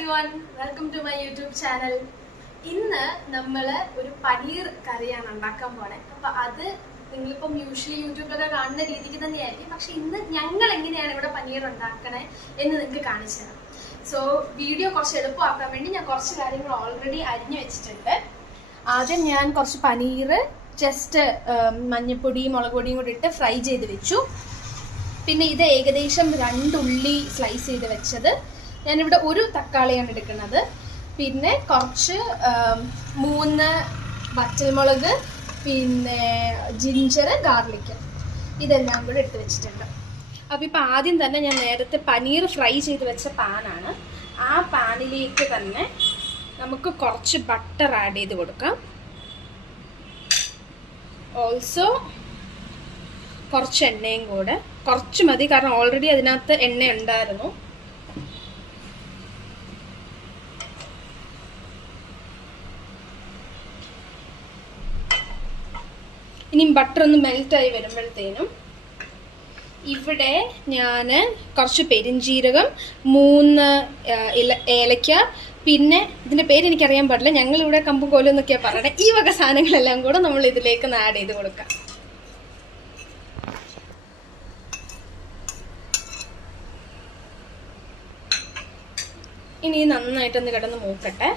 everyone, welcome to my YouTube channel. ഇന്ന് നമ്മൾ ഒരു പനീർ കറിയാണ് ഉണ്ടാക്കാൻ പോണേ. അപ്പോൾ അത് നിങ്ങളിപ്പം യൂഷ്വലി യൂട്യൂബിലൊക്കെ കാണുന്ന രീതിക്ക് തന്നെയായിരിക്കും. പക്ഷെ ഇന്ന് ഞങ്ങൾ എങ്ങനെയാണ് ഇവിടെ പനീർ ഉണ്ടാക്കണേ എന്ന് നിങ്ങൾക്ക് കാണിച്ചു തരാം. സോ വീഡിയോ കുറച്ച് എളുപ്പമാക്കാൻ വേണ്ടി ഞാൻ കുറച്ച് കാര്യങ്ങൾ ഓൾറെഡി അരിഞ്ഞു വെച്ചിട്ടുണ്ട്. ആദ്യം ഞാൻ കുറച്ച് പനീർ ജസ്റ്റ് മഞ്ഞൾപ്പൊടിയും മുളക് പൊടിയും കൂടി ഇട്ട് ഫ്രൈ ചെയ്ത് വെച്ചു. പിന്നെ ഇത് ഏകദേശം 2 ഉള്ളി സ്ലൈസ് ചെയ്ത് വെച്ചത്. ഞാനിവിടെ ഒരു തക്കാളിയാണ് എടുക്കുന്നത്. പിന്നെ കുറച്ച് 3 വറ്റൽമുളക്, പിന്നെ ജിഞ്ചർ, ഗാർലിക്, ഇതെല്ലാം കൂടെ എടുത്ത് വെച്ചിട്ടുണ്ട്. അപ്പോൾ ഇപ്പോൾ ആദ്യം തന്നെ ഞാൻ നേരത്തെ പനീർ ഫ്രൈ ചെയ്ത് വെച്ച പാനാണ്. ആ പാനിലേക്ക് തന്നെ നമുക്ക് കുറച്ച് ബട്ടർ ആഡ് ചെയ്ത് കൊടുക്കാം. ഓൾസോ കുറച്ച് എണ്ണയും കൂടെ, കുറച്ച് മതി, കാരണം ഓൾറെഡി അതിനകത്ത് എണ്ണ ഉണ്ടായിരുന്നു. ഇനിയും ബട്ടർ ഒന്ന് മെൽറ്റായി വരുമ്പോഴത്തേനും ഇവിടെ ഞാൻ കുറച്ച് പെരിഞ്ജീരകം, 3 ഏലക്ക, പിന്നെ ഇതിന്റെ പേര് എനിക്കറിയാൻ പാടില്ല, ഞങ്ങളിവിടെ കമ്പും കോലും എന്നൊക്കെയാണ് പറയണേ. ഈ വക സാധനങ്ങളെല്ലാം കൂടെ നമ്മൾ ഇതിലേക്ക് ആഡ് ചെയ്ത് കൊടുക്കാം. ഇനി നന്നായിട്ടൊന്ന് കിടന്ന് മൂക്കട്ടെ.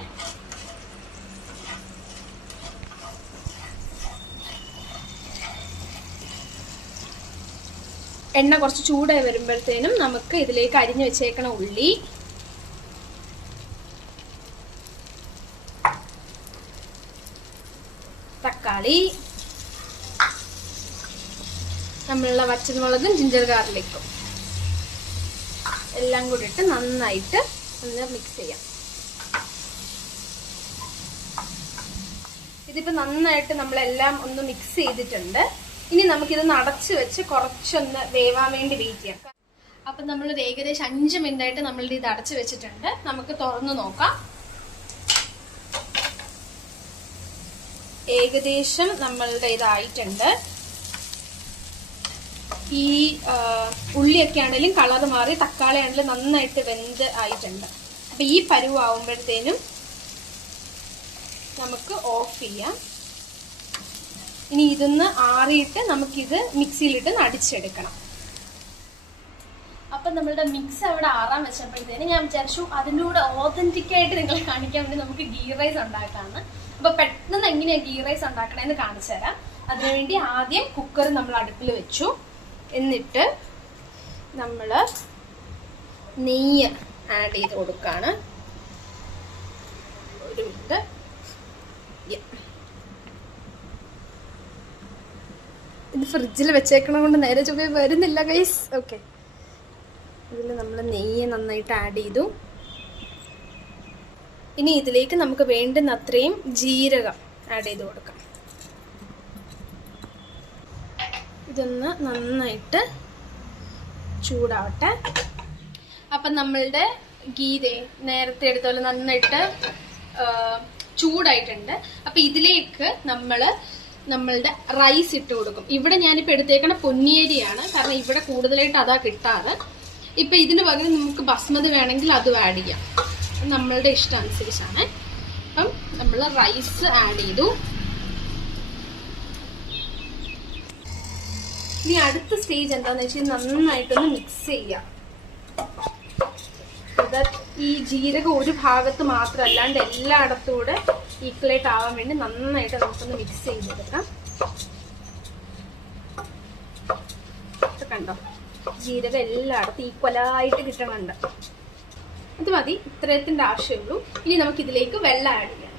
എണ്ണ കുറച്ച് ചൂടായി വരുമ്പോഴത്തേനും നമുക്ക് ഇതിലേക്ക് അരിഞ്ഞു വെച്ചേക്കണ ഉള്ളി, തക്കാളി, നമ്മളുള്ള വറ്റൽമുളകും ജിഞ്ചർ ഗാർലിക്കും എല്ലാം കൂടി ഇട്ട് നന്നായിട്ട് ഒന്ന് മിക്സ് ചെയ്യാം. ഇതിപ്പോ നന്നായിട്ട് നമ്മളെല്ലാം ഒന്ന് മിക്സ് ചെയ്തിട്ടുണ്ട്. ഇനി നമുക്കിതൊന്ന് അടച്ച് വെച്ച് കുറച്ചൊന്ന് വേവാൻ വേണ്ടി വെയിറ്റ് ചെയ്യാം. അപ്പൊ നമ്മളൊരു ഏകദേശം 5 മിനിറ്റ് ആയിട്ട് നമ്മളുടെ ഇത് അടച്ചു വെച്ചിട്ടുണ്ട്. നമുക്ക് തുറന്നു നോക്കാം. ഏകദേശം നമ്മളുടെ ഇതായിട്ടുണ്ട്. ഈ ഉള്ളിയൊക്കെ ആണെങ്കിലും കളർ മാറി, തക്കാളി ആണെങ്കിലും നന്നായിട്ട് വെന്ത് ആയിട്ടുണ്ട്. അപ്പൊ ഈ പരുവാകുമ്പോഴത്തേനും നമുക്ക് ഓഫ് ചെയ്യാം. ഇനി ഇതൊന്ന് ആറിയിട്ട് നമുക്കിത് മിക്സിയിലിട്ട് അടിച്ചെടുക്കണം. അപ്പൊ നമ്മളുടെ മിക്സ് അവിടെ ആറാൻ വെച്ചപ്പോഴത്തേന് ഞാൻ വിചാരിച്ചു അതിലൂടെ ഓതന്റിക് ആയിട്ട് നിങ്ങളെ കാണിക്കാൻ വേണ്ടി നമുക്ക് ഗീ റൈസ് ഉണ്ടാക്കാന്ന്. അപ്പൊ പെട്ടെന്ന് എങ്ങനെയാ ഗീ റൈസ് ഉണ്ടാക്കണേന്ന് കാണിച്ചു തരാം. അതിനുവേണ്ടി ആദ്യം കുക്കർ നമ്മൾ അടുപ്പിൽ വെച്ചു. എന്നിട്ട് നമ്മള് നെയ്യ് ആഡ് ചെയ്ത് കൊടുക്കാണ്. ഒരു മിനിറ്റ്. ഇത് ഫ്രിഡ്ജിൽ വെച്ചേക്കണ കൊണ്ട് നേരെ ചുവ വരുന്നില്ല ഗൈസ്. ഓക്കെ, ഇതിൽ നമ്മൾ നെയ്യ് നന്നായിട്ട് ആഡ് ചെയ്തു. ഇനി ഇതിലേക്ക് നമുക്ക് വേണ്ടുന്ന അത്രയും ജീരകം ആഡ് ചെയ്ത് കൊടുക്കാം. ഇതൊന്ന് നന്നായിട്ട് ചൂടാവട്ടെ. അപ്പം നമ്മളുടെ ഗീതേ നേരത്തെ എടുത്തോലെ നന്നായിട്ട് ചൂടായിട്ടുണ്ട്. അപ്പം ഇതിലേക്ക് നമ്മളുടെ റൈസ് ഇട്ട് കൊടുക്കും. ഇവിടെ ഞാനിപ്പോൾ എടുത്തേക്കണ പൊന്നിയരിയാണ്, കാരണം ഇവിടെ കൂടുതലായിട്ട് അതാ കിട്ടാറ്. ഇപ്പം ഇതിന് പകരം നമുക്ക് ബസ്മതി വേണമെങ്കിൽ അതും ആഡ് ചെയ്യാം, നമ്മളുടെ ഇഷ്ടം അനുസരിച്ചാണ്. അപ്പം നമ്മൾ റൈസ് ആഡ് ചെയ്തു. ഇനി അടുത്ത സ്റ്റേജ് എന്താന്ന് വെച്ചാൽ നന്നായിട്ടൊന്ന് മിക്സ് ചെയ്യാം. ഈ ജീരകം ഒരു ഭാഗത്ത് മാത്രമല്ലാണ്ട് എല്ലായിടത്തും കൂടെ ഈക്വലായിട്ട് ആവാൻ വേണ്ടി നന്നായിട്ട് നമുക്കൊന്ന് മിക്സ് ചെയ്തെടുക്കാം. കണ്ടോ, ജീരകം എല്ലായിടത്തും ഈക്വലായിട്ട് കിട്ടണുണ്ട്. അത് മതി, ഇത്രയത്തിന്റെ ആവശ്യമുള്ളൂ. ഇനി നമുക്കിതിലേക്ക് വെള്ളം ആഡ് ചെയ്യാം.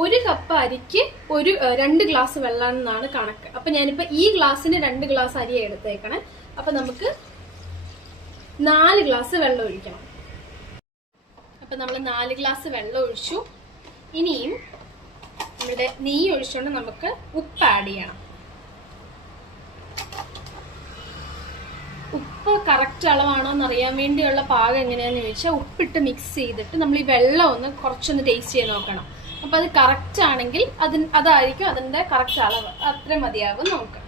1 കപ്പ് അരിക്ക് 2 ഗ്ലാസ് വെള്ളമെന്നാണ് കണക്ക്. അപ്പൊ ഞാനിപ്പോ ഈ ഗ്ലാസ്സിന് 2 ഗ്ലാസ് അരി എടുത്തേക്കണേ. അപ്പൊ നമുക്ക് 4 ഗ്ലാസ് വെള്ളം ഒഴിക്കണം. അപ്പൊ നമ്മൾ 4 ഗ്ലാസ് വെള്ളം ഒഴിച്ചു. ഇനിയും നമ്മുടെ നെയ്യ് ഒഴിച്ചുകൊണ്ട് നമുക്ക് ഉപ്പ് ആഡ് ചെയ്യണം. ഉപ്പ് കറക്റ്റ് അളവാണോ എന്ന് അറിയാൻ വേണ്ടിയുള്ള പാകം എങ്ങനെയാന്ന് ചോദിച്ചാൽ ഉപ്പിട്ട് മിക്സ് ചെയ്തിട്ട് നമ്മൾ ഈ വെള്ളം ഒന്ന് കുറച്ചൊന്ന് ടേസ്റ്റ് ചെയ്ത് നോക്കണം. അപ്പൊ അത് കറക്റ്റ് ആണെങ്കിൽ അതായിരിക്കും അതിന്റെ കറക്റ്റ് അളവ്. അത്രയും മതിയാകും നമുക്ക്.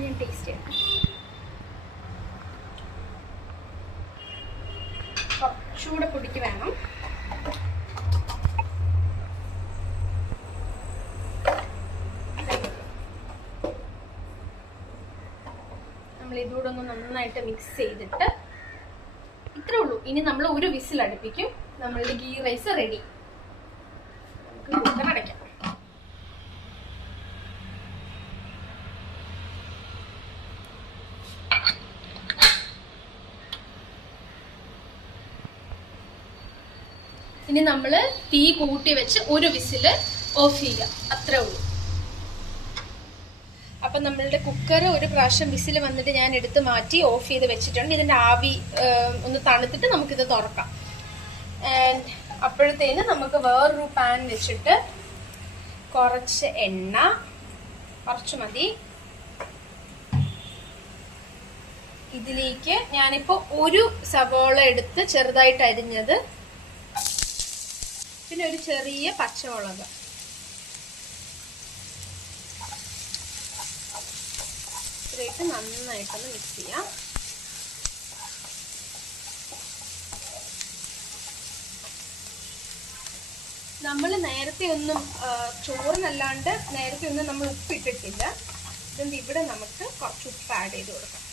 ഞാൻ ടേസ്റ്റ് ചെയ്യാം. കുറച്ചുകൂടെ പൊടിക്ക് വേണം. നമ്മൾ ഇതുകൂടെ ഒന്ന് നന്നായിട്ട് മിക്സ് ചെയ്തിട്ട് ഇത്രേ ഉള്ളൂ. ഇനി നമ്മൾ ഒരു വിസിൽ അടുപ്പിക്കും. നമ്മളുടെ ഗീ റൈസ് റെഡി. നമുക്ക് കുക്കർ അടയ്ക്കാം. ഇനി നമ്മൾ തീ കൂട്ടി വെച്ച് ഒരു വിസില് ഓഫ് ചെയ്യാം. അത്രേ ഉള്ളൂ. അപ്പൊ നമ്മളുടെ കുക്കർ ഒരു പ്രാവശ്യം വിസിൽ വന്നിട്ട് ഞാൻ എടുത്ത് മാറ്റി ഓഫ് ചെയ്ത് വെച്ചിട്ടുണ്ട്. ഇതിന്റെ ആവി ഒന്ന് തണുത്തിട്ട് നമുക്കിത് തുറക്കാം. ആൻഡ് അപ്പോഴത്തേന് നമുക്ക് വേറൊരു പാൻ വെച്ചിട്ട് കുറച്ച് എണ്ണ, കുറച്ച് മതി, ഇതിലേക്ക് ഞാനിപ്പോ ഒരു സവോള എടുത്ത് ചെറുതായിട്ട് അരിഞ്ഞത്, പിന്നെ ഒരു ചെറിയ പച്ചമുളക്, ഇത്രയിട്ട് നന്നായിട്ടൊന്ന് മിക്സ് ചെയ്യാം. നമ്മൾ നേരത്തെ ഒന്നും ചോറിനല്ലാണ്ട് നേരത്തെ ഒന്നും നമ്മൾ ഉപ്പിട്ടിട്ടില്ല. ഇതെന്ത് ഇവിടെ നമുക്ക് കുറച്ച് ഉപ്പ് ആഡ് ചെയ്ത് കൊടുക്കാം.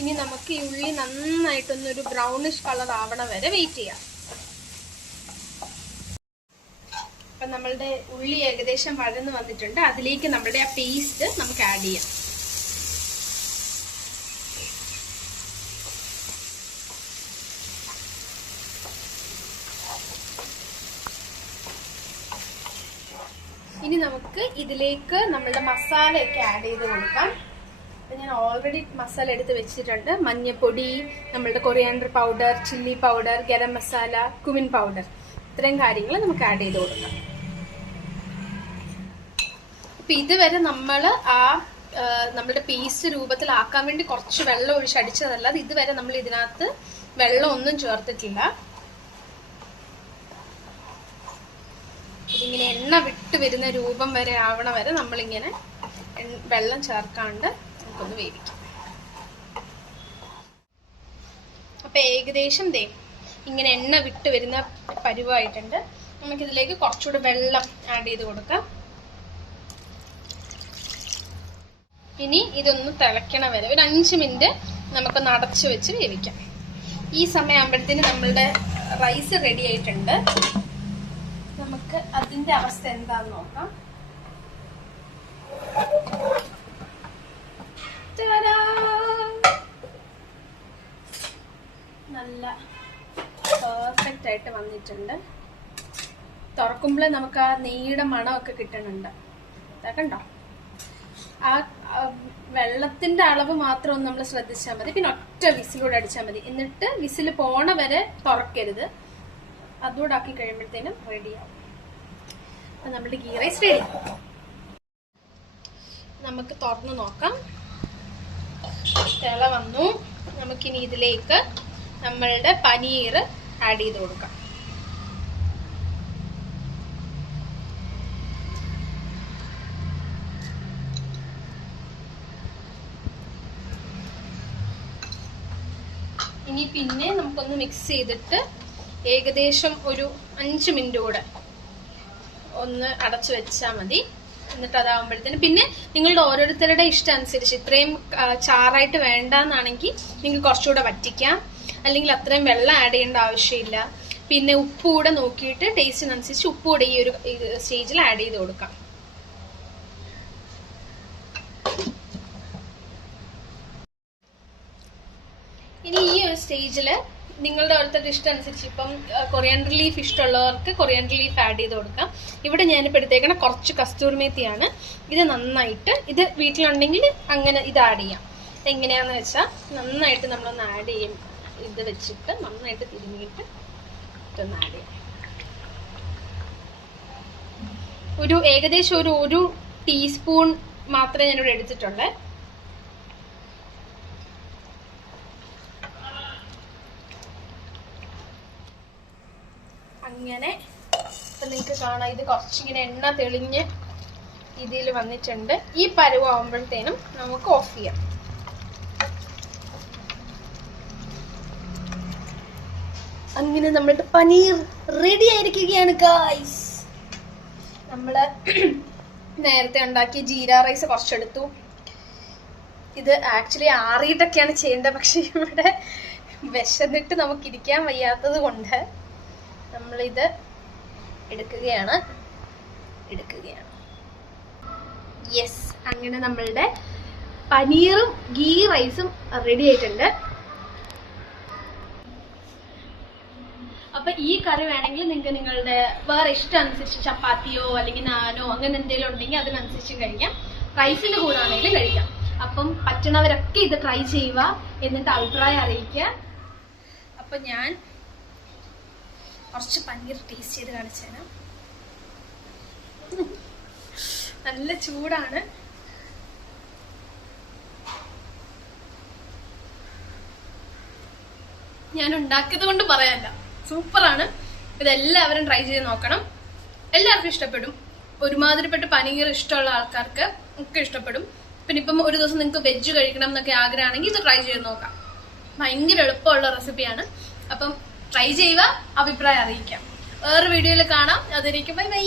ഇനി നമുക്ക് ഈ ഉള്ളി നന്നായിട്ടൊന്നൊരു ബ്രൗണിഷ് കളർ ആവണ വരെ വെയിറ്റ് ചെയ്യാം. അപ്പൊ നമ്മളുടെ ഉള്ളി ഏകദേശം വഴന്ന് വന്നിട്ടുണ്ട്. അതിലേക്ക് നമ്മളുടെ ആ പേസ്റ്റ് നമുക്ക് ആഡ് ചെയ്യാം. ഇനി നമുക്ക് ഇതിലേക്ക് നമ്മളുടെ മസാലയൊക്കെ ആഡ് ചെയ്ത് കൊടുക്കാം. ഞാൻ ഓൾറെഡി മസാല എടുത്ത് വെച്ചിട്ടുണ്ട്. മഞ്ഞപ്പൊടി, നമ്മളുടെ coriander powder, chilli powder, garam masala, cumin powder, ഇത്രയും കാര്യങ്ങൾ നമുക്ക് ആഡ് ചെയ്ത് കൊടുക്കാം. അപ്പൊ ഇതുവരെ നമ്മൾ നമ്മളുടെ പേസ്റ്റ് രൂപത്തിലാക്കാൻ വേണ്ടി കുറച്ച് വെള്ളം ഒഴിച്ചടിച്ചതല്ലാതെ ഇതുവരെ നമ്മൾ ഇതിനകത്ത് വെള്ളം ഒന്നും ചേർത്തിട്ടില്ല. ഇതിങ്ങനെ എണ്ണ വിട്ട് വരുന്ന രൂപം വരെ ആവണ വരെ നമ്മളിങ്ങനെ വെള്ളം ചേർക്കാണ്ട് നമുക്കൊന്ന് വേവിക്കാം. അപ്പൊ ഏകദേശം ഇങ്ങനെ എണ്ണ വിട്ട് വരുന്ന പരുവായിട്ടുണ്ട്. നമുക്കിതിലേക്ക് കുറച്ചുകൂടെ വെള്ളം ആഡ് ചെയ്ത് കൊടുക്കാം. ഇനി ഇതൊന്ന് തിളയ്ക്കണ വരെ ഒരു 5 മിനിറ്റ് നമുക്കൊന്ന് അടച്ചു വെച്ച് വേവിക്കാം. ഈ സമയം ആകുമ്പോഴത്തേന് നമ്മളുടെ റൈസ് റെഡി ആയിട്ടുണ്ട്. നമുക്ക് അതിന്റെ അവസ്ഥ എന്താന്ന് നോക്കാം. നല്ല പെർഫെക്റ്റ് ആയിട്ട് വന്നിട്ടുണ്ട്. തുറക്കുമ്പോഴേ നമുക്ക് ആ നെയ്യുടെ മണമൊക്കെ കിട്ടുന്നുണ്ട്. കണ്ടോ? ആ വെള്ളത്തിന്റെ അളവ് മാത്രം ഒന്ന് നമ്മൾ ശ്രദ്ധിച്ചാൽ മതി. പിന്നെ ഒറ്റ വിസിലൂടെ അടിച്ചാൽ മതി. എന്നിട്ട് വിസിൽ പോണ വരെ തുറക്കരുത്. അതുകൂടെ ആക്കി കഴിയുമ്പോഴത്തേനും റെഡിയാവും. അപ്പൊ നമ്മുടെ ഗീ റൈസ് റെഡി. നമുക്ക് തുറന്ന് നോക്കാം. തിള വന്നു. നമുക്കിനി ഇതിലേക്ക് നമ്മളുടെ പനീർ ആഡ് ചെയ്ത് കൊടുക്കാം. ഇനി പിന്നെ നമുക്കൊന്ന് മിക്സ് ചെയ്തിട്ട് ഏകദേശം ഒരു 5 മിനിറ്റ് കൂടെ ഒന്ന് അടച്ചു വെച്ചാൽ മതി. എന്നിട്ട് അതാവുമ്പോഴത്തേന് പിന്നെ നിങ്ങളുടെ ഓരോരുത്തരുടെ ഇഷ്ടം അനുസരിച്ച് ഇത്രയും ചാറായിട്ട് വേണ്ടെന്നാണെങ്കിൽ നിങ്ങൾക്ക് കുറച്ചുകൂടെ വറ്റിക്കാം. അല്ലെങ്കിൽ അത്രയും വെള്ളം ആഡ് ചെയ്യേണ്ട ആവശ്യമില്ല. പിന്നെ ഉപ്പ് കൂടെ നോക്കിയിട്ട് ടേസ്റ്റിനനുസരിച്ച് ഉപ്പ് കൂടെ ഈ ഒരു സ്റ്റേജിൽ ആഡ് ചെയ്ത് കൊടുക്കാം. ഇനി ഈ ഒരു സ്റ്റേജില് നിങ്ങളുടെ ഓരോരുത്തരുടെ ഇഷ്ടം അനുസരിച്ച് ഇപ്പം കൊറിയാൻഡർ ലീഫ് ഇഷ്ടമുള്ളവർക്ക് കൊറിയാൻഡർ ലീഫ് ആഡ് ചെയ്ത് കൊടുക്കാം. ഇവിടെ ഞാനിപ്പോൾ എടുത്തേക്കണ കുറച്ച് കസ്തൂരി മേത്തിയാണ്. ഇത് നന്നായിട്ട് ഇത് വീട്ടിലുണ്ടെങ്കിൽ അങ്ങനെ ഇത് ആഡ് ചെയ്യാം. എങ്ങനെയാന്ന് വെച്ചാൽ നന്നായിട്ട് നമ്മളൊന്ന് ആഡ് ചെയ്യും. ഇത് വെച്ചിട്ട് നന്നായിട്ട് തിരുമിയിട്ട് ഇതൊന്ന് ആഡ് ചെയ്യാം. ഒരു ഏകദേശം ഒരു ടീസ്പൂൺ മാത്രമേ ഞാനിവിടെ എടുത്തിട്ടുള്ളൂ. അങ്ങനെ ഇപ്പൊ നിങ്ങൾക്ക് കാണാം, ഇത് കുറച്ചിങ്ങനെ എണ്ണ തെളിഞ്ഞ് ഇതിൽ വന്നിട്ടുണ്ട്. ഈ പരുവാകുമ്പോഴത്തേനും നമുക്ക് ഓഫ് ചെയ്യാം. അങ്ങനെ നമ്മളുടെ പനീർ റെഡി ആയിരിക്കുകയാണ് ഗായ്സ്. നമ്മള് നേരത്തെ ഉണ്ടാക്കിയ ജീര റൈസ് കുറച്ചെടുത്തു. ഇത് ആക്ച്വലി ആറിയിട്ടൊക്കെയാണ് ചെയ്യേണ്ടത്, പക്ഷെ ഇവിടെ വിശന്നിട്ട് നമുക്കിരിക്കാൻ വയ്യാത്തത് കൊണ്ട് നമ്മളിത് എടുക്കുകയാണ്. യെസ്, അങ്ങനെ നമ്മളുടെ പനീറും ഗീ റൈസും റെഡി ആയിട്ടുണ്ട്. അപ്പൊ ഈ കറി വേണമെങ്കിൽ നിങ്ങൾക്ക് നിങ്ങളുടെ വേറെ ഇഷ്ടം അനുസരിച്ച് ചപ്പാത്തിയോ അല്ലെങ്കിൽ നാനോ അങ്ങനെ എന്തെങ്കിലും ഉണ്ടെങ്കിൽ അതിനനുസരിച്ച് കഴിക്കാം. റൈസിന്റെ കൂടെ ആണെങ്കിലും കഴിക്കാം. അപ്പം പറ്റണവരൊക്കെ ഇത് ട്രൈ ചെയ്യുക, എന്നിട്ട് അഭിപ്രായം അറിയിക്കുക. അപ്പൊ ഞാൻ കുറച്ച് പനീർ ടേസ്റ്റ് ചെയ്ത് കാണിച്ചു തരാം. നല്ല ചൂടാണ്. ഞാൻ ഉണ്ടാക്കിയത് കൊണ്ട് പറയാല്ല, സൂപ്പറാണ്. ഇതെല്ലാവരും ട്രൈ ചെയ്ത് നോക്കണം. എല്ലാവർക്കും ഇഷ്ടപ്പെടും. ഒരുമാതിരിപ്പെട്ട പനീർ ഇഷ്ടമുള്ള ആൾക്കാർക്ക് ഒക്കെ ഇഷ്ടപ്പെടും. പിന്നെ ഇപ്പം ഒരു ദിവസം നിങ്ങൾക്ക് വെജ് കഴിക്കണം എന്നൊക്കെ ആഗ്രഹമാണെങ്കിൽ ഇത് ട്രൈ ചെയ്ത് നോക്കാം. ഭയങ്കര എളുപ്പമുള്ള റെസിപ്പിയാണ്. അപ്പം ട്രൈ ചെയ്യുക, അഭിപ്രായം അറിയിക്കാം. വേറെ വീഡിയോയിൽ കാണാം. അതിലേക്ക് ബൈ ബൈ.